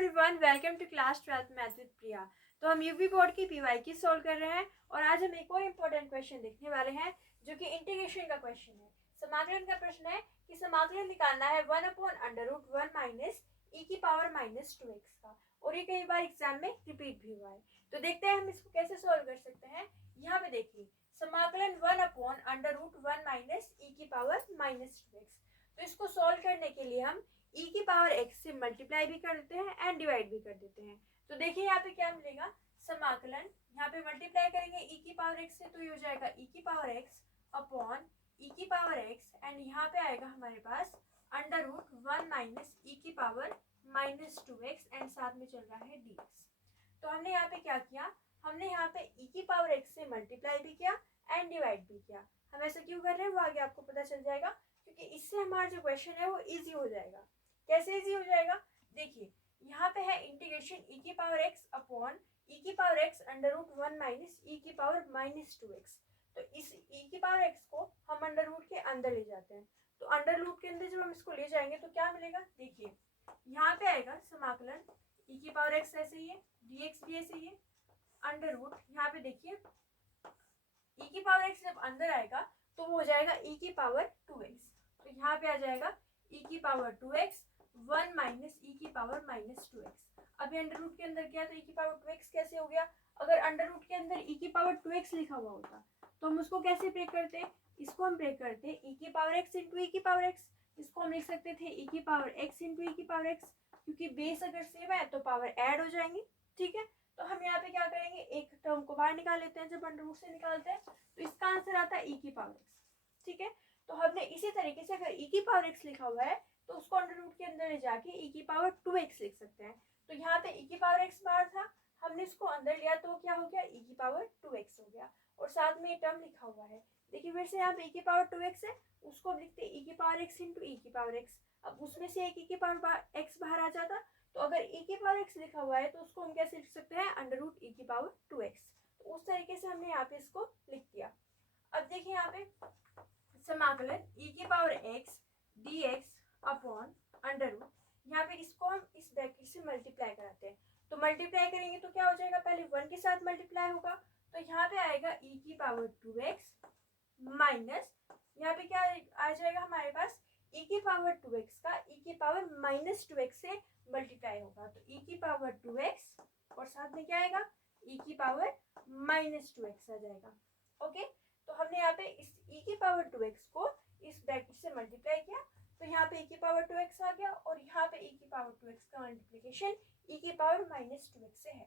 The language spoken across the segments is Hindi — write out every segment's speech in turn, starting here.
Everyone, welcome to class 12th math with Priya. तो हम यूपी बोर्ड की पीवाईक्यू सॉल्व कर रहे हैं और आज हम एक और इम्पोर्टेंट क्वेश्चन देखने वाले हैं जो कि इंटीग्रेशन का क्वेश्चन है। समाकलन का प्रश्न है कि समाकलन निकालना है 1/√1 माइनस ई की पावर -2x का, और ये कई बार एग्जाम में रिपीट भी हुआ है। तो देखते हैं हम इसको कैसे सॉल्व कर सकते हैं। यहाँ पे देखिए समाकलन 1/√1 माइनस ई की पावर -2x। तो इसको सॉल्व करने के लिए हम e की पावर x से मल्टीप्लाई भी कर देते हैं एंड डिवाइड भी कर देते हैं। तो देखिए यहाँ पे क्या मिलेगा, समाकलन यहाँ पे मल्टीप्लाई करेंगे e की पावर x से तो ये हो जाएगा e की पावर x अपॉन e की पावर x, एंड यहाँ पे आएगा हमारे पास √1 माइनस e की पावर -2x एंड साथ में चल रहा है dx। तो हमने यहाँ पे क्या किया, हमने यहाँ पे e की पावर x से मल्टीप्लाई भी किया एंड डिवाइड भी किया। हम ऐसा क्यों कर रहे हैं वो आगे आपको पता चल जाएगा, क्योंकि इससे हमारा जो क्वेश्चन है वो इजी हो जाएगा। कैसे इजी हो जाएगा, देखिए यहाँ पे है इंटीग्रेशन e की पावर x अपॉन e की पावर x √1 माइनस e की पावर -2x। तो इस e की पावर x को हम अंडर रूट के अंदर ले जाते हैं। तो अंडर रूट के अंदर जब हम इसको ले जाएंगे तो क्या मिलेगा, देखिए यहाँ पे आएगा समाकलन e की पावर x ऐसे ही है, dx भी ऐसे ही है, अंडर रूट यहाँ पे देखिए e की पावर x जब अंदर आएगा तो वो हो जाएगा e की पावर 2x। तो यहाँ पे आ जाएगा e की पावर 2x 1 माइनस ई की पावर -2x। अभी अंडर रूट के अंदर क्या, तो e की पावर 2x कैसे हो गया। अगर अंडर रूट के अंदर e की पावर 2x लिखा हुआ होता तो हम उसको कैसे ब्रेक करते, इसको हम ब्रेक करते e की पावर x इंटू e की पावर x। इसको हम लिख सकते थे e की पावर x इंटू e की पावर x, क्योंकि बेस अगर सेम है तो पावर ऐड हो जाएंगी। ठीक है, तो हम यहाँ पे क्या करेंगे, एक टर्म को बाहर निकाल लेते हैं। जब अंडर रूट से निकालते हैं तो इसका आंसर आता है e की पावर x। ठीक है, तो हमने इसी तरीके से अगर e की पावर x लिखा हुआ है तो उसको अंडर रूट के अंदर ले जाके e की पावर 2x लिख सकते हैं। तो यहाँ पे e की पावर x बाहर था, हमने इसको अंदर लिया तो क्या हो गया, e की पावर 2x हो गया, और साथ में ये टर्म लिखा हुआ है। देखिए फिर से यहाँ पे e की पावर 2x है, उसको लिखते e की पावर x इंटू e की पावर x। अब उसमें से एक e की पावर x बाहर आ जाता, तो अगर e की पावर x लिखा हुआ है तो उसको हम कैसे लिख सकते हैं, अंडर रूट e की पावर 2x। तो उस तरीके से हमने यहाँ पे इसको लिख दिया। अब देखिए यहाँ पे समाकलन e की power x dx upon under root, यहाँ पे इसको हम इस ब्रैकेट से मल्टीप्लाई कराते हैं। तो मल्टीप्लाई करेंगे तो क्या हो जाएगा, पहले 1 के साथ मल्टीप्लाई होगा तो यहाँ पे आएगा e की पावर 2x माइनस, यहाँ पे क्या आ जाएगा हमारे पास, e की पावर 2x का e की पावर -2x से मल्टीप्लाई होगा तो e की पावर 2x और साथ में क्या आएगा, e की पावर -2x आ जाएगा। ओके, तो हमने यहाँ पे इस e की पावर 2x को इस ब्रैकेट से मल्टीप्लाई किया तो यहाँ पे e की पावर 2x आ गया, और यहाँ पे e की पावर 2x का मल्टीप्लिकेशन e की पावर -2x से है।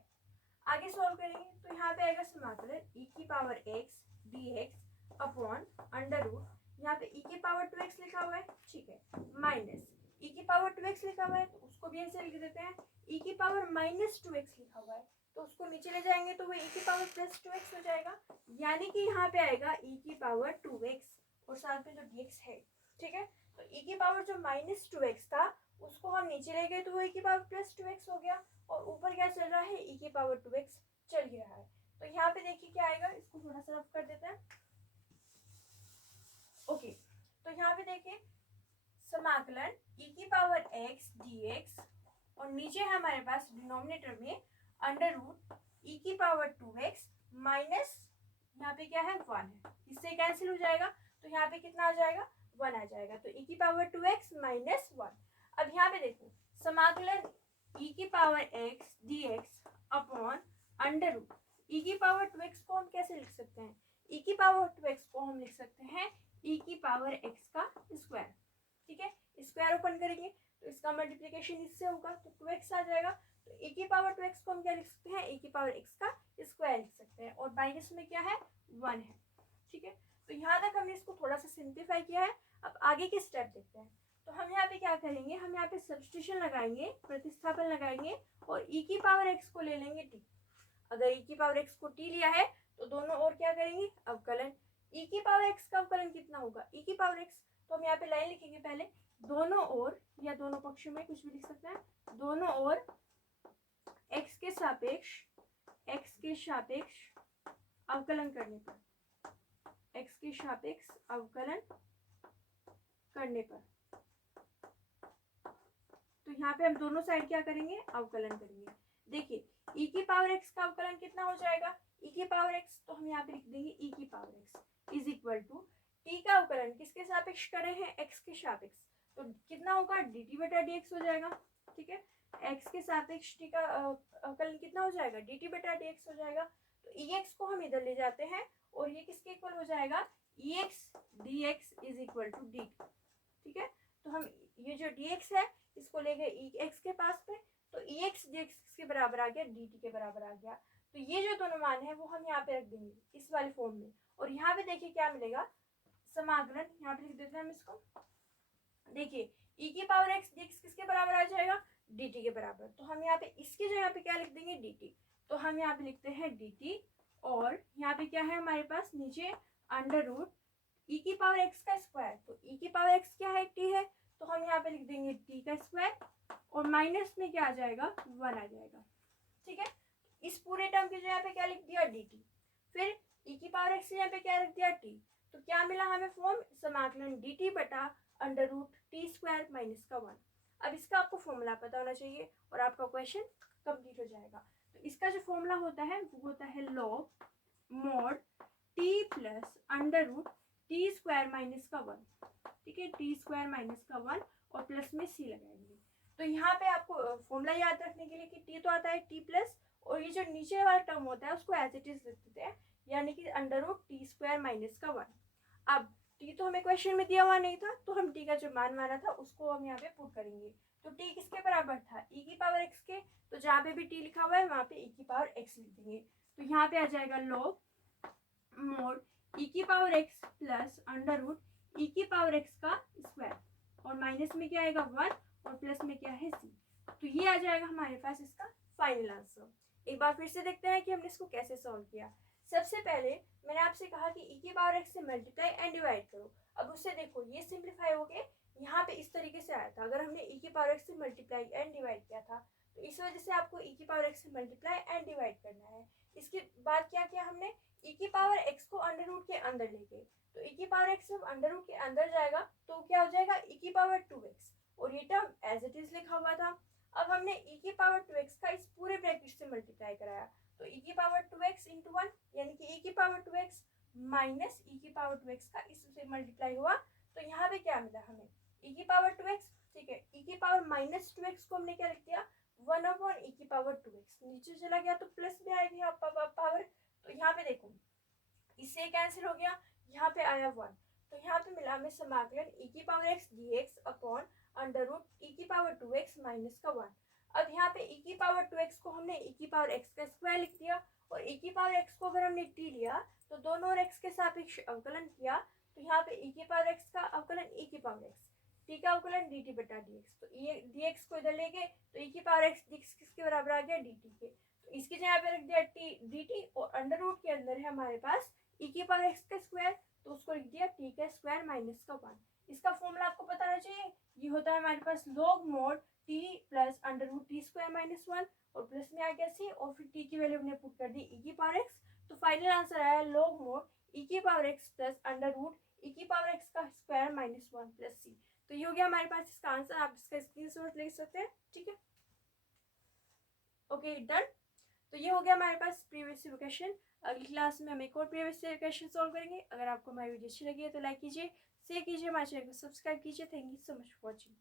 आगे सॉल्व करेंगे तो यहाँ पे आएगा समाकलन e की power x dx upon under root, यहाँ पे e की पावर 2x लिखा हुआ है, ठीक है, माइनस e की पावर 2x लिखा हुआ है तो उसको भी ऐसे लिख देते हैं। e की पावर -2x लिखा हुआ है तो उसको नीचे ले जाएंगे तो वो e की पावर +2x हो जाएगा, यानी कि यहाँ पे आएगा e की पावर 2x और साथ में जो dx है। ठीक है, तो e की पावर जो -2x था उसको हम नीचे ले गए तो वो e की पावर +2x हो गया, और ऊपर क्या चल रहा है, e की पावर 2x चल ही रहा है। तो यहाँ पे देखिए क्या आएगा, इसको थोड़ा सा रफ कर देते हैं। ओके, तो यहाँ पे देखिए समाकलन e की पावर x dx और नीचे है हमारे पास डिनोमिनेटर में अंडर रूट e की पावर 2x माइनस, यहाँ पे क्या है 1 है, इससे कैंसिल हो जाएगा तो यहाँ पे कितना आ जाएगा, 1 आ जाएगा। तो e की पावर 2x माइनस 1। अब यहाँ पे देखो समाकलन e की power x dx upon under root, e की पावर 2x को हम कैसे लिख सकते हैं, e की पावर 2x को हम लिख सकते हैं e की पावर x का स्क्वायर। ठीक है, स्क्वायर ओपन करेंगे तो इसका मल्टीप्लिकेशन इससे होगा तो 2x आ जाएगा। तो e की पावर 2x को हम क्या लिख सकते हैं, e की पावर x का स्क्वायर लिख सकते हैं, और माइनस में क्या है, 1 है। ठीक है, तो यहाँ तक हमने इसको थोड़ा सा सिंप्लीफाई किया है। अब आगे के स्टेप देखते हैं। तो हम यहाँ पे क्या करेंगे, हम यहाँ पे सब्स्टिट्यूशन लगाएंगे, प्रतिस्थापन लगाएंगे, और e की पावर x को ले लेंगे t। अगर e की पावर x को t लिया है तो दोनों ओर क्या करेंगे, अवकलन। e की पावर x का अवकलन कितना होगा, e की पावर x, तो हम यहाँ पे लाइन लिखेंगे पहले, दोनों ओर या दोनों पक्षों में कुछ भी लिख सकते हैं, दोनों ओर x के सापेक्ष अवकलन करने पर, x के सापेक्ष अवकलन करने पर तो यहाँ पे हम दोनों साइड क्या करेंगे, अवकलन करेंगे। देखिए e की पावर x का अवकलन कितना हो जाएगा, e की पावर x, तो हम यहाँ पे लिख देंगे e की power x is equal to t का अवकलन किसके सापेक्ष करे हैं, x के सापेक्ष, तो कितना होगा dt बटा dx हो जाएगा। ठीक है, x के सापेक्ष t का अवकलन कितना हो जाएगा, dt बटा dx हो जाएगा। तो ex को हम इधर ले जाते हैं और ये किसके इक्वल हो जाएगा, ex dx is equal to dt। ठीक है, तो हम ये जो dx है इसको ले गए ex के पास में, तो ex dx के बराबर आ गया, dt के बराबर आ गया। तो ये जो दोनों मान है वो हम यहाँ पे रख देंगे इस वाले फॉर्म में, और यहाँ पे देखिए क्या मिलेगा, समाकलन यहाँ पे लिख देते हैं हम इसको। देखिए e की पावर x dx किसके बराबर आ जाएगा, dt के बराबर। तो हम यहाँ पे इसकी जगह पे क्या लिख देंगे, dt। तो हम यहाँ पे लिखते हैं dt, और यहाँ पे क्या है हमारे पास नीचे अंडर रूट e की पावर x का स्क्वायर, तो e की पावर x क्या है, t है, तो हम यहाँ पे लिख देंगे t का स्क्वायर, और माइनस में क्या आ जाएगा, 1 आ जाएगा। ठीक है, इस पूरे टर्म की जगह पे क्या लिख दिया, dt, फिर e की पावर x की जगह पे क्या लिख दिया, t। तो क्या मिला हमें फॉर्म, समाकलन dt बटा under root T square minus का 1। अब इसका आपको फॉर्मूला पता होना चाहिए और आपका क्वेश्चन कंप्लीट हो जाएगा। तो इसका जो फॉर्मूला होता है वो होता है log mod T plus under root T square minus का 1। ठीक है, टी स्क्वायर माइनस का 1 और प्लस में सी लगाएंगे। तो यहाँ पे आपको फॉर्मूला याद रखने के लिए कि टी तो आता है टी प्लस, और ये जो नीचे वाला टर्म होता है उसको एज इट इज लिख देते हैं, यानी कि under root T square minus का 1। अब टी तो हमें क्वेश्चन में दिया हुआ नहीं था, तो हम टी का जो मान माना था उसको हम यहाँ पे पुट करेंगे। तो टी किसके बराबर था, e की पावर x के, तो जहाँ पे भी t लिखा हुआ है वहाँ पे e की पावर x लिख देंगे। तो यहाँ पे आ जाएगा लॉग मोड e की power x plus under root e की पावर x का स्क्वायर, और माइनस में क्या आएगा 1 और प्लस में क्या है c। तो ये आ जाएगा हमारे पास इसका फाइनल आंसर। एक बार फिर से देखते हैं कि हमने इसको कैसे सॉल्व किया। सबसे पहले मैंने आपसे कहा कि e की पावर x से मल्टीप्लाई एंड डिवाइड करो। अब उससे देखो ये सिंप्लीफाई हो गए, यहाँ पे इस तरीके से आया था, अगर हमने e की पावर x से मल्टीप्लाई एंड डिवाइड किया था, तो इस वजह से आपको e की पावर x से मल्टीप्लाई एंड डिवाइड करना है। इसके बाद क्या किया हमने, e की पावर x को अंडर रूट के अंदर ले गए, तो e की पावर x जब अंडर रूट के अंदर जाएगा तो क्या हो जाएगा, e की पावर 2x, और ये टर्म एज इट इज लिखा हुआ था। अब हमने e की पावर 2x का इस पूरे ब्रैकेट से मल्टीप्लाई कराया, तो e की पावर 2x इंटू 1 यानी कि e की पावर 2x माइनस e की पावर 2x का इससे मल्टीप्लाई हुआ, तो यहाँ पे क्या मिला हमें, e की पावर 2x। ठीक है, e की पावर माइनस 2x को हमने क्या लिख दिया, 1/e की पावर 2x, नीचे चला गया तो प्लस में आएगी पावर। तो यहाँ पे देखो इससे कैंसिल हो गया, यहाँ पे आया 1, तो यहाँ पे मिला हमें समाकलन e की power x dx upon under root e की पावर 2x माइनस का 1। अब यहाँ पे e की पावर 2x को हमने e की पावर x का स्क्वायर लिख दिया, और e की पावर x को अगर हमने t लिया तो दोनों और x के सापेक्ष अवकलन किया, तो यहाँ पे e की पावर x का अवकलन e की पावर x, t का अवकलन dt बटा dx। तो dx को इधर ले गए तो e की पावर x dx किसके बराबर आ गया, dt के। तो इसकी जगह पे रख दिया t dt, और अंडर रूट के अंदर है हमारे पास e की पावर x का स्क्वायर, तो उसको लिख दिया t का स्क्वायर माइनस का 1। इसका फॉर्मूला आपको पता होना चाहिए, ये होता है हमारे पास log mod t plus under root T square minus 1, और प्लस में आ गया c, और फिर t की वैल्यू हमने पुट कर दी e की पावर x। तो फाइनल आंसर आया लॉग मोड e की power x plus under root e की पावर x का स्क्वायर माइनस 1 प्लस c। तो ये हो गया हमारे पास इसका आंसर, आप इसका स्क्रीनशॉट ले सकते हैं। ठीक है, ओके डन। तो ये हो गया हमारे पास प्रीवियस क्वेश्चन। अगली क्लास में हम एक और प्रीवियस क्वेश्चन सॉल्व करेंगे। अगर आपको हमारी वीडियो अच्छी लगी है तो लाइक कीजिए, शेयर कीजिए, हमारे चैनल को सब्सक्राइब कीजिए। Thank you so much for watching.